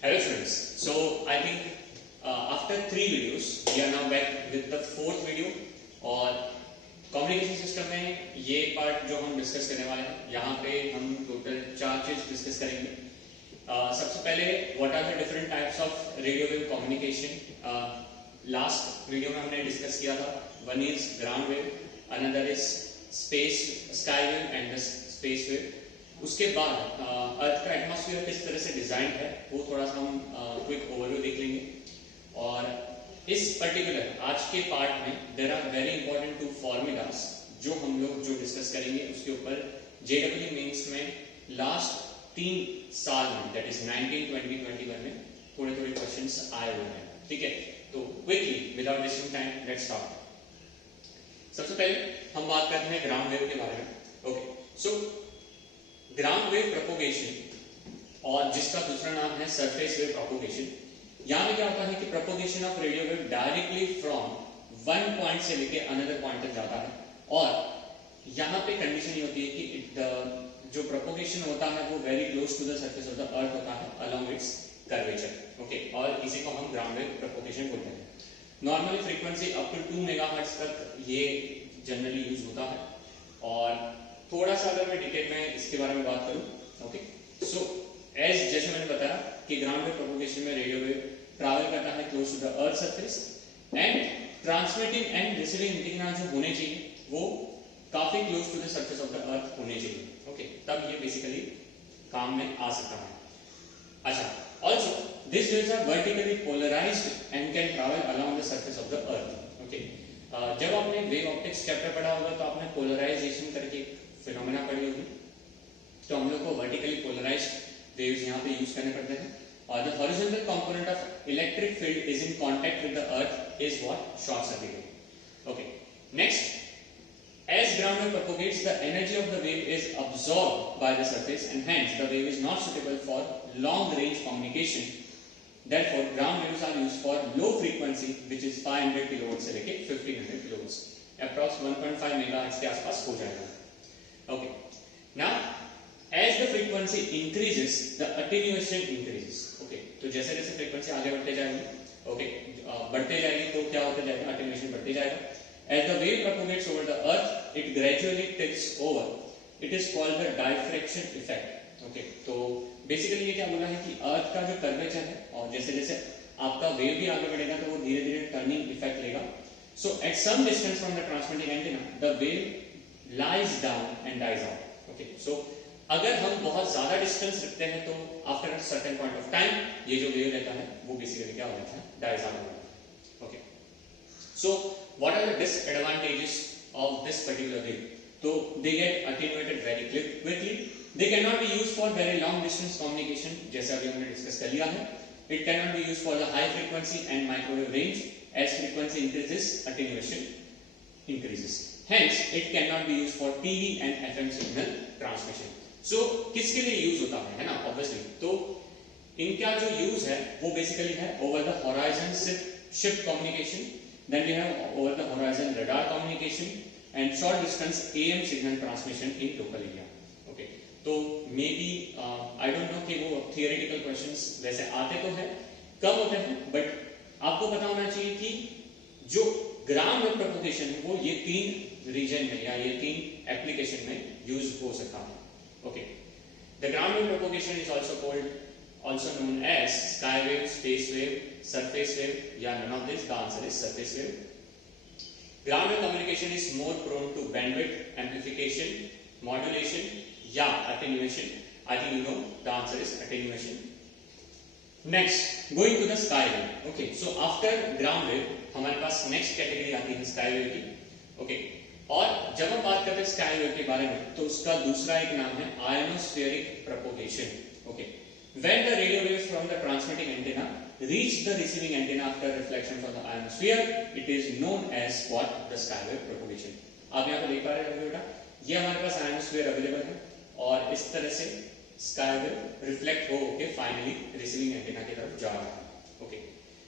Hello friends. So I think after 3 videos we are now back with the 4th video और communication system में ये part जो हम discuss करने वाले हैं यहाँ पे हम टोटल 4 चीज डिस्कस करेंगे। सबसे पहले what are the different types of radio wave communication. Last video में हमने डिस्कस किया था, one is ground wave, another is space sky wave and space wave. उसके बाद अर्थ का एटमॉस्फेयर किस तरह से डिजाइन है वो थोड़ा सा हम क्विक ओवरव्यू देख लेंगे। और इस पर्टिकुलर आज के पार्ट में there are very important two formulas जो हम लोग जो डिस्कस करेंगे उसके ऊपर जेडब्ल्यू मेंस में लास्ट 3 साल में दैट इज 19, 20, 21 में थोड़े थोड़े क्वेश्चंस आए हुए हैं। ठीक है, तो quickly without wasting time let's start. सबसे पहले हम बात करते हैं ग्राउंड वेव के बारे में। Okay, so ground wave propagation और जिसका दूसरा नाम है सरफेस वेव प्रोपोगेशन। यहां में क्या होता है कि propagation of radio wave directly from one point से लेके अनदर पॉइंट तक जाता है और यहां पे कंडीशन ये होती है कि जो प्रोपोगेशन होता है वो very close to the surface of the earth होता है अलोंग इट्स कर्वेचर। ओके, और इसी को हम ग्राउंड वेव प्रोपोगेशन बोलते हैं। Normally frequency up to 2 megahertz तक ये जनरली यूज होता है। और थोड़ा सा अगर मैं डिटेल में इसके बारे में बात करूं, ओके, सो एज जैसे मैंने बताया कि ग्राउंड वेव प्रोपोगेशन में रेडियो वेव ट्रैवल करता है close to the earth surface and transmitting and receiving antenna जो होने चाहिए वो काफी close to the surface of the earth होने चाहिए। ओके, तब ये बेसिकली काम में आ सकता है। अच्छा, also this waves are vertically polarized and can travel along the surface of the earth. Okay, जब आपने वेव ऑप्टिक्स चैप्टर पढ़ा होगा तो आपने पोलराइजेशन करके फिनोमेना पढ़ी होगी, तो हम लोग को वर्टिकली पोलराइज्ड वेव्स यहाँ पे यूज करने पड़ते हैं। और the horizontal component of electric field is in contact with the earth is what short circuit. Okay, next, as ground wave propagates the energy of the wave is absorbed by the surface and hence the wave is not suitable for long range communication. Therefore ground waves are used for low frequency which is 500 kilohertz से लेके 1500 kilohertz, approx 1.5 megahertz के आसपास हो जाएगा। Okay, now as the frequency increases the attenuation increases. Okay, तो जैसे जैसे frequency आगे बढ़ते जाएगी, okay, बढ़ते जाएगी तो क्या होता जाएगा, attenuation बढ़ते जाएगा। As the wave propagates over the earth, it gradually tips over. It is called the diffraction effect. Okay, तो बेसिकली ये क्या बोला है कि अर्थ का जो कर्वेचर है और जैसे जैसे आपका वेव भी आगे बढ़ेगा तो वो धीरे धीरे टर्निंग इफेक्ट लेगा। So at some distance from the transmitting antenna the wave lies down and dies out. Okay, so अगर हम बहुत ज्यादा डिस्टेंस रखते हैं तो after a certain point of time ये जो वेव रहता है वो बेसिकली क्या हो जाता है, डाइज आउट हो जाता है। Okay, so what are the disadvantages of this particular wave? So they get attenuated very quickly. They cannot be used for very long distance communication, जैसे अभी हमने डिस्कस कर लिया है। It cannot be used for the high frequency and microwave range. As frequency increases, attenuation increases. Hence, it cannot be used for TV and FM signal transmission. So किसके लिए use होता है ना? Obviously, तो इनका जो यूज है वो बेसिकली है over the horizon ship communication. Then we have over the horizon radar communication and short distance AM signal transmission in local area. Okay, तो maybe I don't know कि वो theoretical questions वैसे आते तो हैं, कम होते हैं, but आपको पता होना चाहिए कि जो ग्राउंड वेव प्रोपोगेशन है वो ये 3 रीजन में या ये 3 एप्लीकेशन में यूज हो सकता है। Okay, the ground wave propagation is also known as sky wave, space wave, surface wave, या none of this, the answer is surface wave. Ground wave communication is more prone to bandwidth, amplification, modulation, या attenuation. I think you know the answer is attenuation. Next, going to the sky wave. Okay, so after ground wave हमारे पास next category आती है sky wave की। Okay, और जब हम बात करते हैं sky wave के बारे में तो उसका दूसरा एक नाम है ionospheric propagation. Okay, when the radio waves from the transmitting antenna reach the receiving antenna after reflection from the ionosphere, it is known as what, the sky wave propagation. आप यहाँ पे देख पा रहे हैं बेटा, ये हमारे पास ionosphere अवेलेबल है और इस तरह से sky wave रिफ्लेक्ट हो के फाइनली रिसीविंग एंटेना की तरफ जा रहा है। ओके,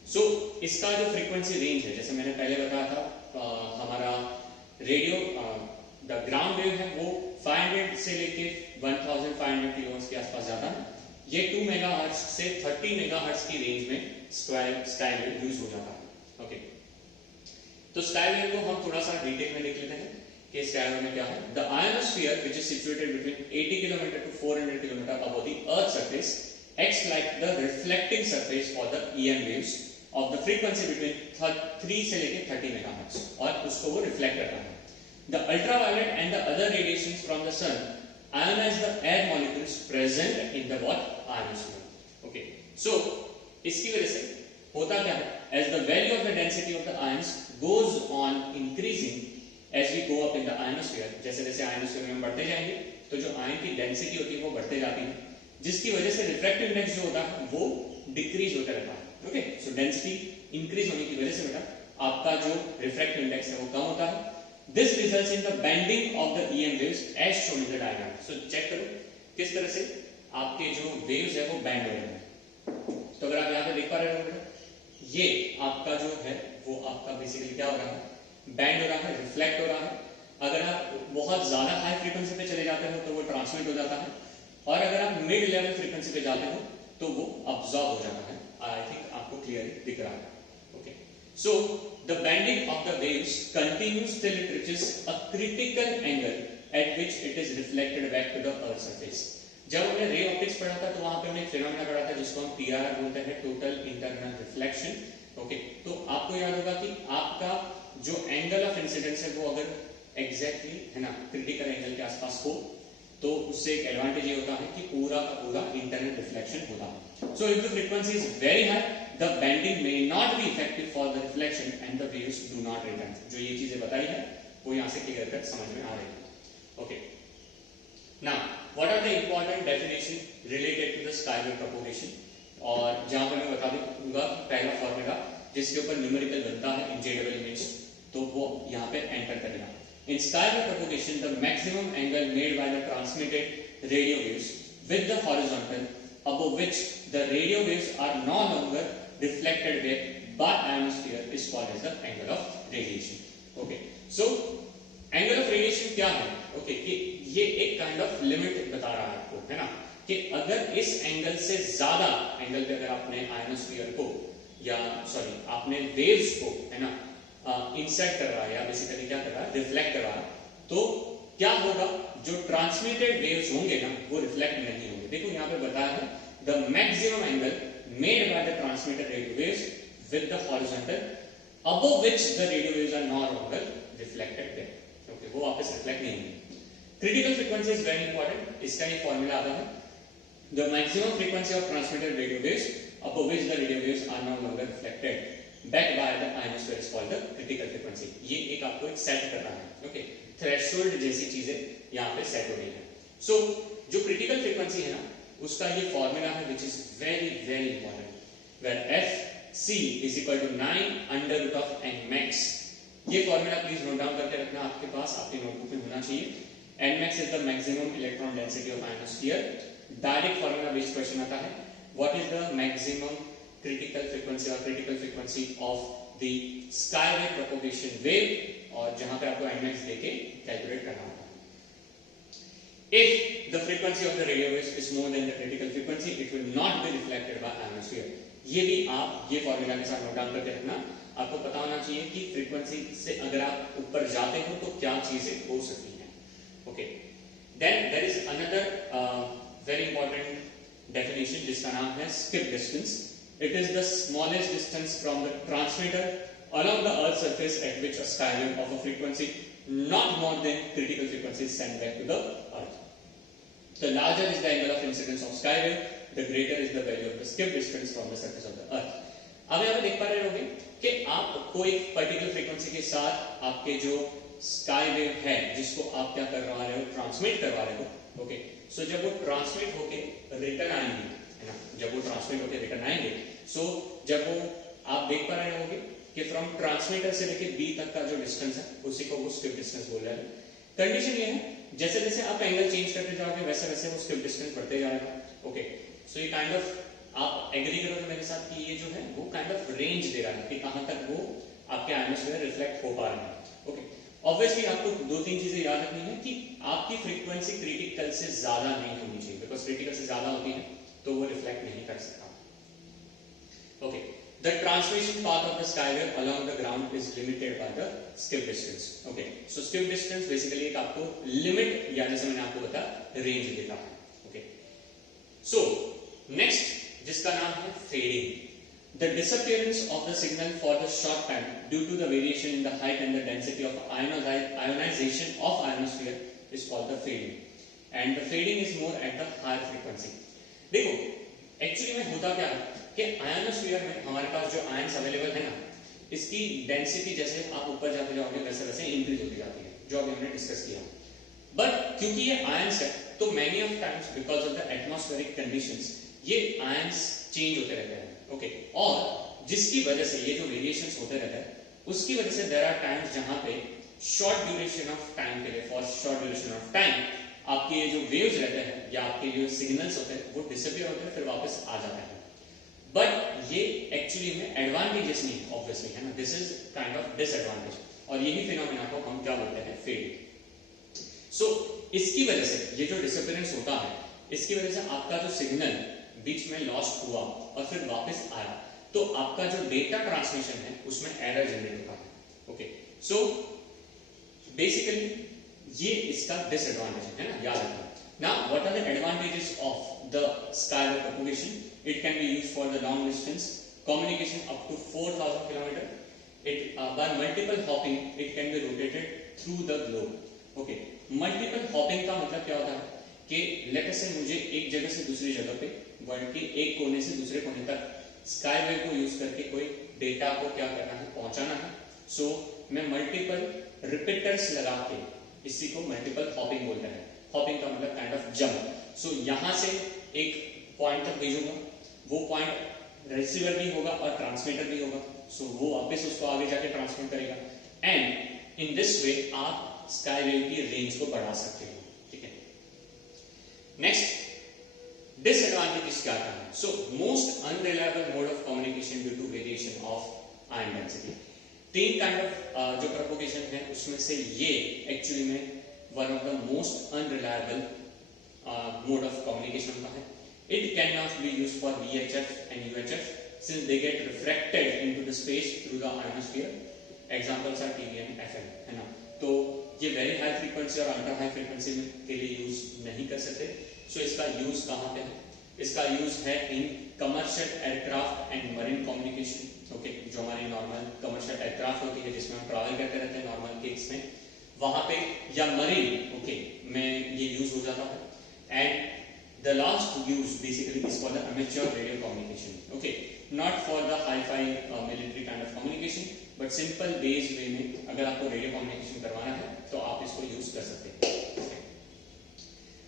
सो इसका जो फ्रीक्वेंसी रेंज है जैसे मैंने पहले बताया था, हमारा रेडियो द ग्राउंड वेव है वो 500 से लेके 1500 किलोहर्ट्ज के आसपास जाता है। ये 2 मेगाहर्ट्ज से 30 मेगाहर्ट्ज की रेंज में स्काई वेव यूज हो जाता है। ओके, तो स्काई वेव को हम थोड़ा सा डिटेल में देख लेते हैं कि स्काई वेव में क्या है। The ionosphere which is situated between 80 kilometre to 400 kilometre above the earth surface acts like the reflecting surface for the EM waves of the frequency between 3 से लेके 30 मेगाहर्ट्ज, और उसको वो रिफ्लेक्ट करता है। The ultraviolet and the other radiations from the sun ionize the air molecules present in the what ionosphere. Okay, so इसकी वजह से होता क्या है, as the value of the density of the ions goes on increasing as we go up in the ionosphere, जैसे जैसे ionosphere में हम बढ़ते जाएंगे तो जो आयन की डेंसिटी होती है वो बढ़ते जाती है, जिसकी वजह से रिफ्रैक्टिव इंडेक्स जो होता है वो डिक्रीज होता रहता है। ओके, सो डेंसिटी इंक्रीज होने की वजह से बेटा आपका जो रिफ्रैक्टिव इंडेक्स है वो कम होता है। This results in the bending of the EM waves as shown in the diagram. So check करो किस तरह से आपके जो वेव्स है वो बेंड हो रहे हैं। तो अगर आप यहाँ पे देख पा रहे हो बेटा, ये आपका जो है वो आपका बेसिकली क्या हो रहा है, बैंड हो रहा है, रिफ्लेक्ट हो रहा है। अगर आप बहुत ज्यादा हाई फ्रीक्वेंसी पे चले जाते हो तो वो ट्रांसमिट हो जाता है, और अगर आप मिड लेवल फ्रीक्वेंसी पे जाते हो तो वो अब्सॉर्ब हो जाता है। आई थिंक आपको क्लियरली दिख रहा है। Okay, so the bending of the waves continues till it reaches a critical angle at which it is reflected back to the earth surface. जब हमने रे ऑप्टिक्स पढ़ा था तो वहां पे हमने एक फिनोमेना पढ़ा था जिसको हम पीआर बोलते हैं, टोटल इंटरनल रिफ्लेक्शन। ओके, तो आपको याद होगा कि आपका जो एंगल ऑफ इंसिडेंस है वो अगर एग्जैक्टली है ना क्रिटिकल एंगल के आसपास हो तो उससे एक एडवांटेज ये होता है कि पूरा का पूरा इंटरनल रिफ्लेक्शन होता है। So if the frequency is very high the bending may not be effective for the reflection and the waves do not return. जो ये चीजें बताई है वो यहां से क्लियर कट समझ में आ रही है। Okay, now what are the important definition related to the sky wave propagation, और जहां पर मैं बता दूंगा पहला फॉर्मूला जिसके ऊपर न्यूमेरिकल बनता है इन जेडबल इमेज, तो वो यहां पे एंटर करेगा। In sky wave propagation, the maximum angle made by the transmitted radio waves with the horizontal above which the radio waves are no longer reflected back by ionosphere is called as the angle of radiation. Okay, so angle of radiation क्या है? Okay, कि ये एक kind of limit बता रहा है आपको, है ना, कि अगर इस एंगल से ज्यादा एंगल पे अगर आपने आयनोस्फीयर को या सॉरी आपने वेव्स को है ना इंसर्ट कर रहा है या बेसिकली क्या कर रहा है, रिफ्लेक्ट कर रहा है, तो क्या होगा, जो ट्रांसमिटेड वेव्स होंगे ना वो रिफ्लेक्ट नहीं होंगे। देखो यहाँ पे बताया है the maximum angle made by the transmitted radio waves with the horizontal above which the radio waves are no longer reflected there. Okay, वो वापस रिफ्लेक्ट नहीं होंगे। Critical frequency is very important. इसका एक फॉर्मूला आता है the maximum frequency of transmitted radio waves above which the radio waves are no longer reflected back by the ionosphere is called the critical frequency। ये एक आपको एक set करना है। ओके, थ्रेशोल्ड जैसी चीजें यहाँ पे सेट हो गई है। सो जो क्रिटिकल फ्रीक्वेंसी है ना उसका ये फॉर्मूला है which is very very important, where fc is equal to 9 under root of n max। ये फॉर्मूला प्लीज नोट डाउन करके रखना आपके पास, आपके नोटबुक में होना चाहिए। n max is the maximum electron density of ionosphere। Direct formula based question आता है, what is the maximum critical frequency or critical frequency of the sky wave propagation wave, और जहां पे आपको nmax देके कैलकुलेट करना होगा। If the frequency of the radio waves is more than the critical frequency, it will not be reflected by ionosphere। ये भी आप ये फॉर्मूला के साथ नोट डाउन करके रखना। आपको पता होना चाहिए कि फ्रीक्वेंसी से अगर आप ऊपर जाते हो तो क्या चीजें हो सकती हैं। Okay, then there is another very important definition जिसका नाम है skip distance. It is the smallest distance from the transmitter along the Earth's surface at which a sky wave of a frequency not more than critical frequency is sent back to the Earth. The larger is the angle of incidence of sky wave, the greater is the value of the skip distance from the surface of the Earth. अब यहाँ पे देख पा रहे होंगे कि आप कोई पर्टिकुलर फ्रीक्वेंसी के साथ आपके जो स्काई वेव है जिसको आप क्या कर रहे हो, ट्रांसमिट करवा रहे हो। ओके, सो जब वो ट्रांसमिट होके रिटर्न आएंगे, है ना, जब वो ट्रांसमिट होके रिटर्न आएंगे, सो जब वो आप देख पा रहे होंगे कि फ्रॉम ट्रांसमीटर से लेके बी तक का जो डिस्टेंस है उसी को वो स्किप डिस्टेंस बोल रहे हैं। कंडीशन ये है जैसे जैसे आप एंगल चेंज करते जाओगे वैसे वैसे वो स्किप डिस्टेंस बढ़ते जाएगा। ओके, सो ये काइंड ऑफ आप एग्री करोगे मेरे साथ कि ये जो है वो काइंड ऑफ रेंज दे रहा है कि कहां तक वो आपके आयनोस्फीयर रिफ्लेक्ट हो पा रहा है। ओके, ऑब्वियसली आपको दो तीन चीजें याद रखनी है कि आपकी फ्रीक्वेंसी क्रिटिकल से ज्यादा नहीं होनी चाहिए, बिकॉज क्रिटिकल से ज्यादा होती है तो वो रिफ्लेक्ट नहीं कर सकता। Okay, the transmission path of the skywave along the ground is limited by the skip distance. Okay, so skip distance basically एक आपको लिमिट या जैसे मैंने आपको बताया रेंज देता है. Okay, so next जिसका नाम है fading. The disappearance of the signal for the short time due to the variation in the height and the density of ionization of ionosphere is called the fading, and the fading is more at the higher frequency. देखो actually में होता क्या है कि ionosphere में हमारे पास जो ions available है ना, इसकी डेंसिटी जैसे आप ऊपर जाते जाओगे वैसे वैसे इंक्रीज होती जाती है, जो अभी हमने डिस्कस किया. बट क्योंकि ये आयंस है तो many of times because of the atmospheric conditions ये आयंस चेंज होते रहते हैं. ओके, और जिसकी वजह से ये जो वेरिएशंस होते रहते हैं उसकी वजह से देयर आर टाइम्स जहां पे शॉर्ट ड्यूरेशन ऑफ टाइम के लिए, for short duration of time आपके ये जो वेव्स रहते हैं या आपके जो सिग्नल्स होते हैं वो डिसअपीयर होते हैं, फिर वापस आ जाते हैं. बट ये एक्चुअली में एडवांटेजेस नहीं है ऑब्वियसली, है ना. This is kind of disadvantage, और यही फिनोमेना को हम क्या बोलते हैं, फेड. सो इसकी वजह से ये जो डिसअपीयरेंस होता है इसकी वजह से आपका जो सिग्नल बीच में लॉस्ट हुआ और फिर वापस आया तो आपका जो डेटा ट्रांसमिशन है उसमें एरर जनरेट होता है. ओके, सो बेसिकली ये इसका डिसएडवांटेज है ना, याद रखना. Now, what are the advantages of the skywave propagation? It can be used for the long distance communication up to 4,000 km. By multiple hopping, it can be rotated through the globe. Okay, multiple hopping का मतलब क्या होता है कि let us say मुझे एक जगह से दूसरी जगह पे वर्ल्ड के एक कोने से दूसरे कोने तक स्काईवेव को यूज करके कोई डेटा को क्या करना है, पहुंचाना है. सो मैं मल्टीपल रिपीटर्स लगा के, इसी को मल्टीपल हॉपिंग बोलते हैं. हॉपिंग का मतलब काइंड ऑफ जंप. सो यहां से एक पॉइंट तक भेजूंगा, वो पॉइंट रिसीवर भी होगा और ट्रांसमीटर भी होगा. सो वो वापस उसको आगे जाके ट्रांसमिट करेगा, एंड इन दिस वे आप स्काईवेव की रेंज को बढ़ा सकते हो. ठीक है, नेक्स्ट डिसएडवांटेजेस क्या है. So most unreliable mode of communication due to variation of ion density. तीन काइंड ऑफ जो प्रोपगेशन है उसमें से ये एक्चुअली में one of the most unreliable mode of communication का है. It cannot be used for VHF and UHF since they get refracted into the space through the ionosphere. Examples are TV and FM, है ना. तो ये very high frequency और ultra high frequency के लिए use नहीं कर सकते. So इसका यूज कहाँ पे है? इसका यूज है in commercial aircraft and marine communication. Okay, जो हमारी नॉर्मल कमर्शियल एयरक्राफ्ट होती है जिसमें हम ट्रैवल करते रहते हैं नॉर्मल केस में, वहां पे, या मरीन ओके में ये यूज हो जाता है. And the last use basically is for the amateur radio communication. Okay, not for the hi fi military kind of communication, but simple base way में अगर आपको रेडियो कम्युनिकेशन करवाना है तो आप इसको यूज कर सकते हैं.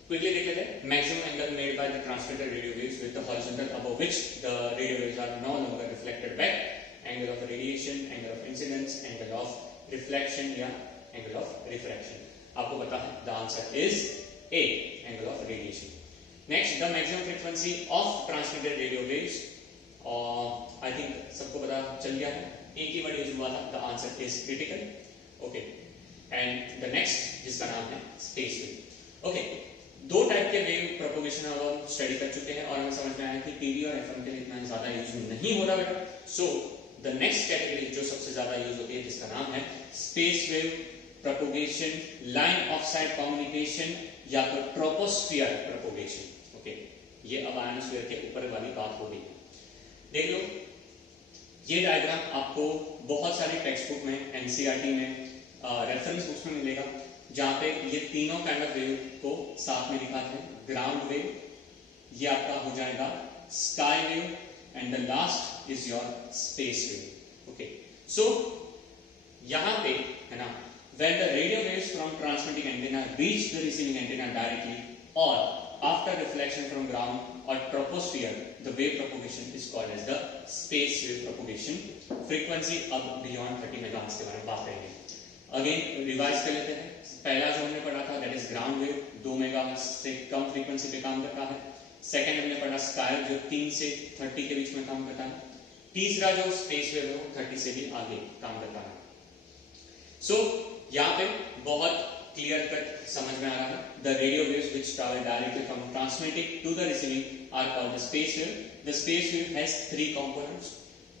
क्विकली देख लेते हैं. Maximum angle made by the transmitted radio waves with the horizontal above which the radio waves are no longer reflected back. Angle of radiation, angle of incidence, angle of reflection या angle of refraction. आपको पता है the answer is A, angle of radiation. Next, the maximum frequency of transmitted radio waves. I think सबको पता चल गया है, एक ही वर्ड यूज हुआ था, the answer is critical. Okay, and the next जिसका नाम है स्पेस वेव. ओके, दो टाइप के वेव प्रोपगेशन हम स्टडी कर चुके हैं और हमें समझ में आया कि टीवी और एफएम के लिए इतना ज्यादा यूज नहीं हो रहा बेटा. सो द नेक्स्ट कैटेगरी जो सबसे ज्यादा यूज होती है जिसका नाम है space wave propagation, line of site communication या फिर ट्रोपोस्फियर प्रोपगेशन. ओके, ये अब आयनोस्फीयर के ऊपर वाली बात हो गई. देख लो, ये डायग्राम आपको बहुत सारी टेक्स्ट बुक में, एनसीईआरटी में, रेफरेंस बुक्स में मिलेगा, जहां पे ये तीनों काइंड ऑफ वेव को साथ में दिखाते हैं. ग्राउंड वेव, ये आपका हो जाएगा sky wave, and the last is your space wave. Okay, so यहां पे है ना, when the radio waves from transmitting antenna reach the receiving antenna directly or after reflection from ground or troposphere, the wave propagation is called as the space wave propagation. frequency अब beyond 30 megahertz के बारे में बात करेंगे. Again revise कर लेते हैं. पहला जो हमने पढ़ा था that is ground wave, 2 megahertz से कम फ्रीक्वेंसी पे काम करता है. सेकंड हमने पढ़ा स्काई जो 3 से 30 के बीच में काम करता है. तीसरा जो स्पेस वेव है वो 30 से भी आगे काम करता है. सो यहाँ पे बहुत क्लियर कट समझ में आ रहा है. The radio waves which travel directly from transmitting to the receiving are called the space wave. The space wave has 3 components.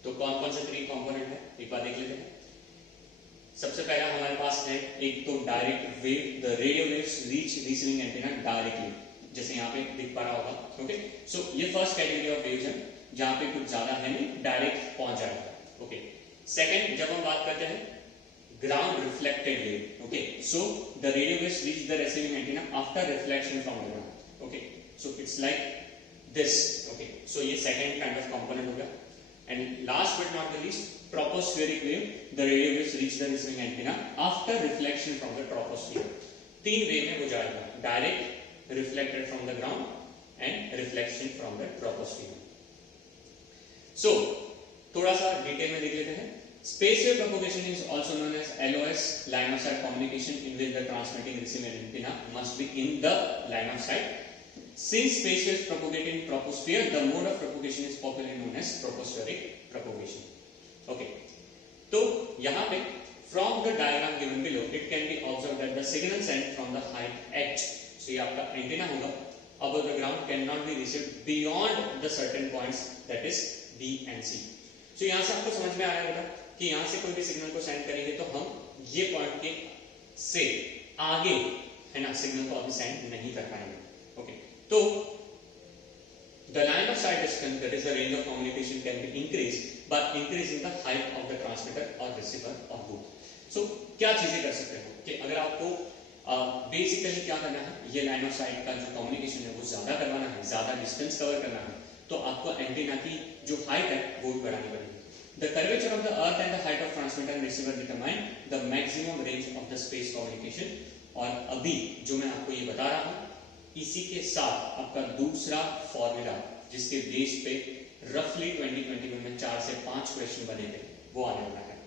तो कौन कौन से 3 कंपोनेंट है एक बार देख लेते हैं. सबसे पहला हमारे पास है एक तो direct wave. The radio waves reach receiving antenna directly, जैसे यहाँ पे दिख पा रहा होगा. ओके, सो ये फर्स्ट कैटेगरी ऑफ वेव्स है जहां पे कुछ ज्यादा है नहीं, डायरेक्ट पहुंच जाएगा. ओके, सेकंड जब हम बात करते हैं ground reflected wave. Okay, so the radio waves reach the receiving antenna after reflection from the ground. Okay, so it's like this. Okay, so ये second kind of component हो गया. And last but not the least, tropospheric wave. The radio waves reach the receiving antenna after reflection from the troposphere. 3 वे में हो जाएगा, direct, reflected from the ground and reflection from the troposphere. So थोड़ा सा detail में देख लेते हैं. Space wave propagation is also known as LOS, line of sight communication, in which the transmitting receiving antenna must be in the line of sight. Since space waves propagate in troposphere, the mode of propagation is popularly known as tropospheric propagation. Okay, तो यहाँ पे from the diagram given below, it can be observed that the signal sent from the height h, so ये आपका antenna होगा, above the ground cannot be received beyond the certain points, that is B and C. So यहाँ से आपको समझ में आया होगा कि यहाँ से कोई भी सिग्नल को सेंड करेंगे तो हम ये पॉइंट के से आगे है ना सिग्नल को अभी सेंड नहीं कर पाएंगे. ओके, तो the line of site distance, that is the range of communication, can be increase by increasing the height of the transmitter और रिसीवर ऑफ बोथ. सो क्या चीजें कर सकते हो कि अगर आपको बेसिकली क्या करना है, ये लाइन ऑफ साइट का जो कम्युनिकेशन है वो ज्यादा करवाना है, ज्यादा डिस्टेंस कवर करना है, तो आपको एंटीना की जो हाइट है वो बढ़ानी पड़ेगी. The curvature of the earth and the height of transmitter and receiver determine the maximum range of the space communication. और अभी जो मैं आपको ये बता रहा हूँ, इसी के साथ आपका दूसरा फॉर्मूला जिसके बेस पे रफली 2021 में 4 से 5 क्वेश्चन बने थे वो आने वाला है.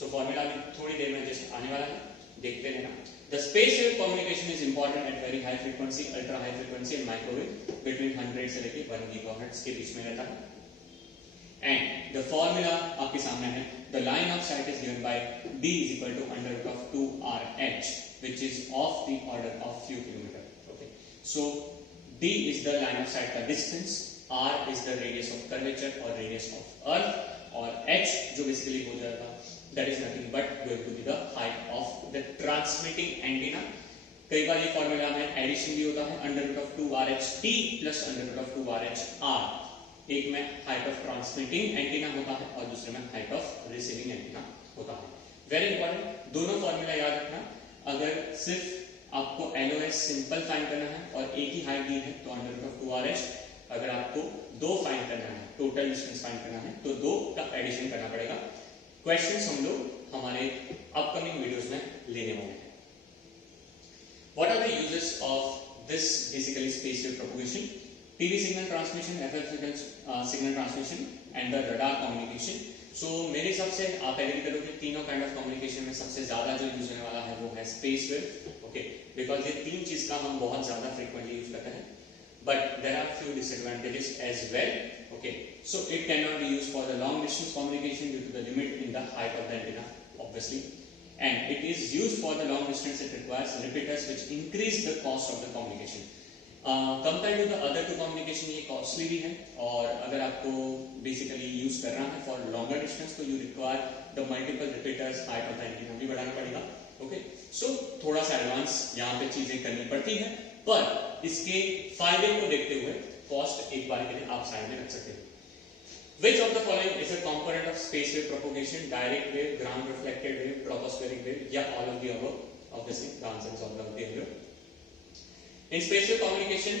सो फॉर्मूला भी थोड़ी देर में जस्ट आने वाला है, देखते रहना. The space wave communication is important at very high frequency, ultra high frequency and microwave between 100 से लेके 1 GHz के बीच में रहता है. And the formula आपके सामने है. The line of sight is given by D is equal to under root of 2RH, which is of the order of few kilometer. Okay, so D is the line of sight का distance, R is the radius of curvature or radius of Earth, और H जो basically हो जाएगा, that is nothing but going to be the height of the transmitting antenna. कई बार ये formula में addition भी होता है, under root of 2RHT plus under root of 2RHR. एक में हाइट ऑफ ट्रांसमिटिंग एंटीना होता है और दूसरे में हाइट ऑफ रिसीविंग एंटीना होता है. वेरी इंपॉर्टेंट, दोनों फॉर्मूला याद रखना. अगर सिर्फ आपको LOS सिंपल फाइंड करना है और एक ही हाइट दी है तो अंडर रूट ऑफ 2RH. अगर आपको 2 फाइंड करना है, टोटल डिस्टेंस फाइंड करना है, तो 2 का एडिशन करना पड़ेगा. क्वेश्चंस हम लोग हमारे अपकमिंग वीडियोस में लेने वाले हैं. What are the uses of this basically space wave propagation? TV signal transmission, FF signal transmission and the radar communication. So मेरे हिसाब से आप एग्री करोगे तीनों काइंड ऑफ कम्युनिकेशन में सबसे ज्यादा जो यूज होने वाला है वो है स्पेस वेव. ओके, बिकॉज ये 3 चीज का हम बहुत ज्यादा फ्रीक्वेंटली यूज करते हैं. But there are few disadvantages as well. Okay, so it can not be used for the long distance communication due to the limit in the height of the antenna obviously. And it is used for the long distance. It requires repeaters which increase the cost of the communication. Compare to the other two communication ये costly भी है, और अगर आपको basically use करना है for longer distance तो you require the multiple repeaters, height of the antenna भी बढ़ाना पड़ेगा. ओके, सो थोड़ा सा एडवांस यहाँ पे चीजें करनी पड़ती है, पर इसके फायदे को देखते हुए कॉस्ट एक बार के लिए आप साइड में रख सकते हैं. Which of the following is a component of space wave propagation? Direct wave, ground reflected wave, tropospheric wave, या all of the above? Obviously, the answer is all of the above. In space wave communication,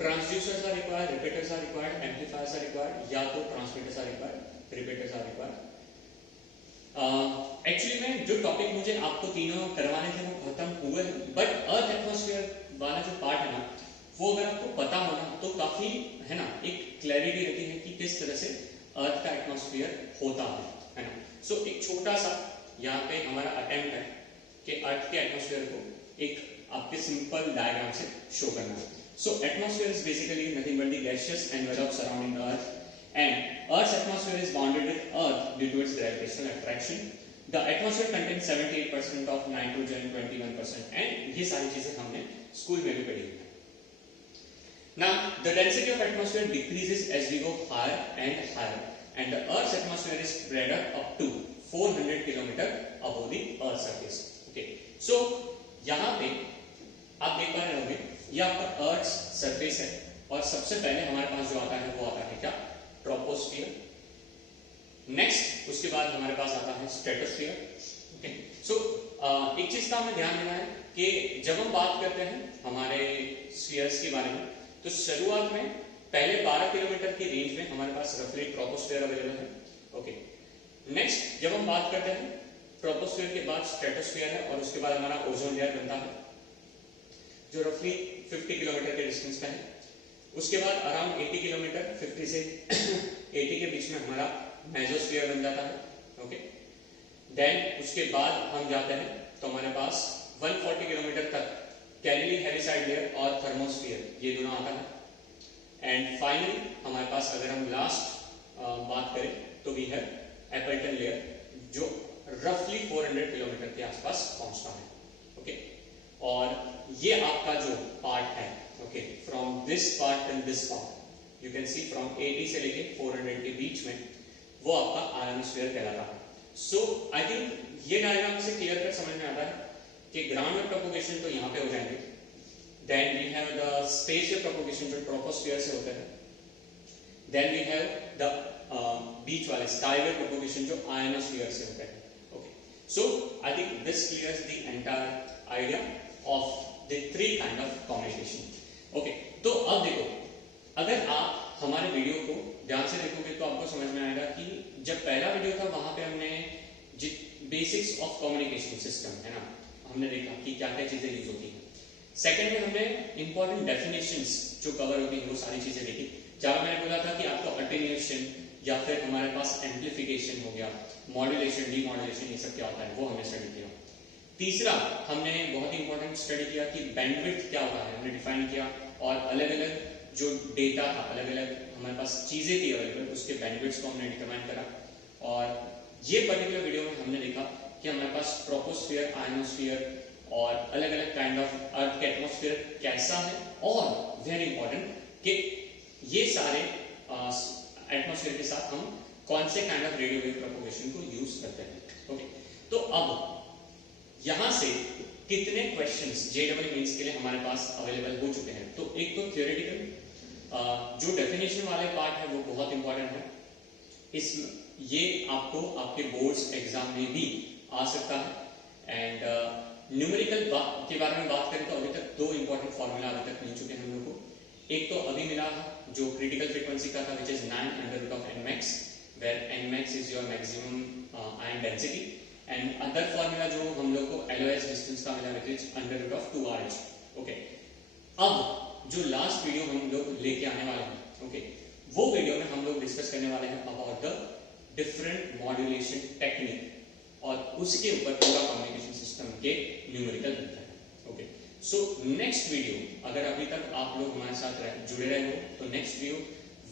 transducers are required, repeaters are required, amplifiers are required, या तो transmitters are required, repeaters are required. Actually में जो topic मुझे आपको तीनों करवाने थे वो खत्म हुए, बट अर्थ एटमॉस्फेयर वाला जो पार्ट है ना, वो अगर आपको पता हो ना तो काफी है ना एक क्लैरिटी रहती है कि किस तरह से अर्थ का एटमॉस्फेयर होता है ना. सो एक छोटा सा यहाँ पे हमारा अटेम्प्ट है कि अर्थ के एटमॉस्फेयर को एक आपके सिंपल डायग्राम से शो करना है. So atmosphere is basically nothing but the gaseous envelope surrounding the earth, and Earth's atmosphere is bounded with Earth due to its gravitational attraction. The atmosphere contain 78% of nitrogen, 21%, and ये सारी चीजें हमने school में भी पढ़ी है। Now, the density of atmosphere decreases as we go higher and higher, and the Earth's atmosphere is spread up to 400 kilometer above the Earth's surface. Okay, so यहाँ पे आप देख पा रहे होंगे ये आपका Earth's surface है, और सबसे पहले हमारे पास जो आता है वो आता है क्या? ट्रोपोस्फियर। नेक्स्ट उसके बाद हमारे पास आता है स्ट्रेटोस्फियर। ओके, सो एक चीज का हमें ध्यान देना है कि जब हम बात करते हैं हमारे स्फीयर्स के बारे में, तो शुरुआत में पहले 12 किलोमीटर की रेंज में हमारे पास रफली ट्रोपोस्फियर अवेलेबल है। ओके, नेक्स्ट जब हम बात करते हैं ट्रोपोस्फियर के बाद स्ट्रेटोस्फियर है, और उसके बाद हमारा ओजोन लेयर बनता है जो रफली 50 किलोमीटर के डिस्टेंस पे है। उसके बाद अराउंड 80 किलोमीटर, 50 से 80 के बीच में हमारा मेसोस्फीयर बन जाता है। ओके, देन उसके बाद हम जाते हैं तो हमारे पास 140 किलोमीटर तक कैलिली हेविसाइड लेयर और थर्मोस्फीयर, ये दोनों आता है। एंड फाइनली हमारे पास अगर हम लास्ट बात करें तो वी है एपल्टन लेयर, जो रफली 400 किलोमीटर के आसपास पहुंचता है। ओके, और ये आपका जो पार्ट है, okay, from this part and this part you can see from 80 से लेके 400 के बीच में वो आपका आयोनोस्फीयर कहलाता है। सो आई थिंक ये डायग्राम से क्लियर कट समझ में आता है कि ग्राउंड में प्रोपोगेशन तो यहाँ पे हो जाएंगे, then we have the spatial propagation जो ट्रोपोस्फियर से होता है, देन वी हैव द बीच वाले स्काईवे प्रोपोगेशन जो आयोनोस्फीयर से होता है। Okay, so I think this clears the entire idea of the three kind of communication. Okay, तो अब देखो, अगर आप हमारे वीडियो को ध्यान से देखोगे तो आपको समझ में आएगा कि जब पहला वीडियो था वहां पे हमने बेसिक्स ऑफ कम्युनिकेशन सिस्टम है ना, हमने देखा कि क्या क्या चीजें यूज होती हैं। सेकंड में हमने इंपॉर्टेंट डेफिनेशंस जो कवर होती हैं वो सारी चीजें देखी, जहां मैंने बोला था कि आपको अटेन्यूएशन या फिर हमारे पास एम्प्लीफिकेशन हो गया, मॉड्यूलेशन, डीमॉड्यूलेशन, ये सब क्या होता है वो हमने स्टडी किया। तीसरा हमने बहुत ही इंपॉर्टेंट स्टडी किया कि बैंडविड्थ क्या होता है, हमने डिफाइन किया, और अलग अलग जो डेटा था, अलग अलग हमारे पास चीजें थी अवेलेबल, उसके बेनिफिट्स को हमने डिटरमाइन करा। और ये पर्टिकुलर वीडियो में हमने देखा कि हमारे पास ट्रोपोस्फियर, आयोनोस्फियर और अलग अलग काइंड ऑफ अर्थ के एटमॉस्फेयर कैसा है, और वेरी इंपॉर्टेंट कि ये सारे एटमॉस्फेयर के साथ हम कौन से kind of radio wave propagation को यूज करते हैं। ओके, तो अब यहां से कितने क्वेश्चंस जेईई मेंस के लिए हमारे पास अवेलेबल हो चुके हैं। तो एक तो थियोरेटिकल जो डेफिनेशन वाले पार्ट है वो बहुत इंपॉर्टेंट है, इस ये आपको आपके बोर्ड्स एग्जाम में भी आ सकता है। एंड न्यूमेरिकल के बारे में बात करें तो अभी तक दो इंपॉर्टेंट फॉर्मूला अभी तक मिल चुके हैं हम लोग को। एक तो अभी मिला जो क्रिटिकल फ्रीक्वेंसी का था, which is 9√nmax, where nmax is your maximum ion density, and other formula जो हम लोग को LOS डिस्टेंस का मिला, विच इज √2RH। ओके, अब जो लास्ट वीडियो हम लोग लेके आने वाले हैं, ओके, वो वीडियो में हम लोग डिस्कस करने वाले हैं about the different modulation technique, और उसके ऊपर पूरा कम्युनिकेशन सिस्टम के न्यूमेरिकल बनता है। ओके, सो नेक्स्ट वीडियो, अगर अभी तक आप लोग हमारे साथ जुड़े रहे हो तो नेक्स्ट वीडियो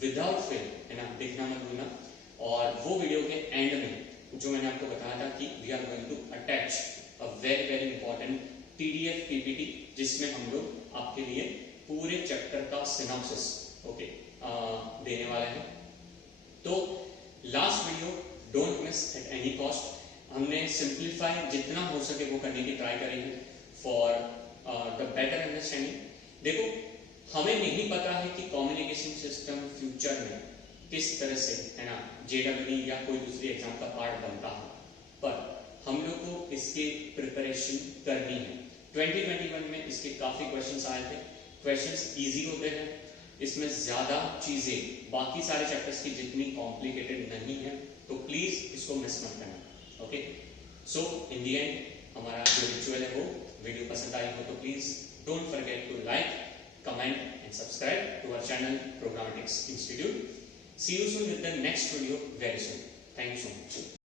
विदाउट फेल है ना, देखना मत भूलना। और वो वीडियो के एंड में जो मैंने आपको बताया था कि we are going to attach a very very important PDF PPT, जिसमें हम लोग आपके लिए पूरे चैप्टर का सिनॉप्सिस ओके देने वाले हैं। तो last video don't miss at any cost, हमने सिंप्लीफाई जितना हो सके वो करने की ट्राई करी है फॉर द बेटर अंडरस्टैंडिंग। देखो, हमें नहीं पता है कि कम्युनिकेशन सिस्टम फ्यूचर में किस तरह से है ना JEE या कोई दूसरी एग्जाम का पार्ट बनता है, पर हम लोग को इसके प्रिपरेशन करनी है। 2021 में इसके काफी क्वेश्चंस आए थे, क्वेश्चंस इजी होते हैं, इसमें ज्यादा चीजें बाकी सारे चैप्टर्स की जितनी कॉम्प्लिकेटेड नहीं है, तो प्लीज इसको मिस मत करना। Okay, so in the end हमारा जो रिचुअल है वो वीडियो पसंद आई हो तो please don't forget to like, comment and subscribe to our channel Programmatics Institute. See you soon with the next video very soon. Thank you so much.